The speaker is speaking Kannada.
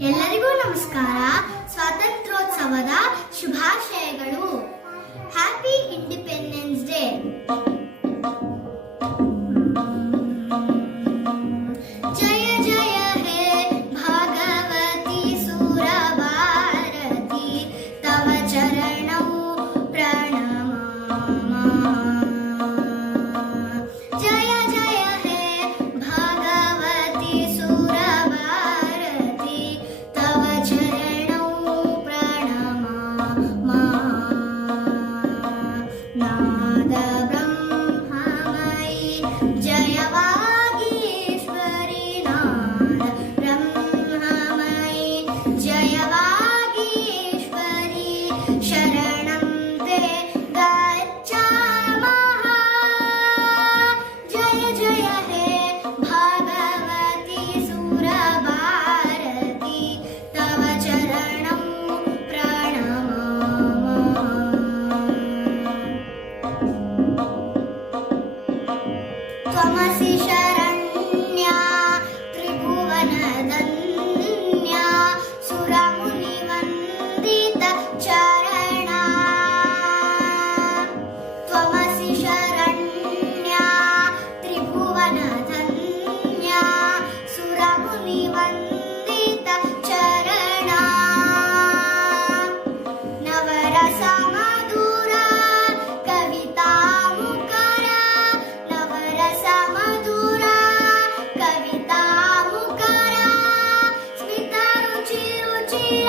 ಎಲ್ಲರಿಗೂ ನಮಸ್ಕಾರ. ಸ್ವಾತಂತ್ರ್ಯೋತ್ಸವದ ಶುಭಾಶಯಗಳು. Happy independence day Isha. Thank you.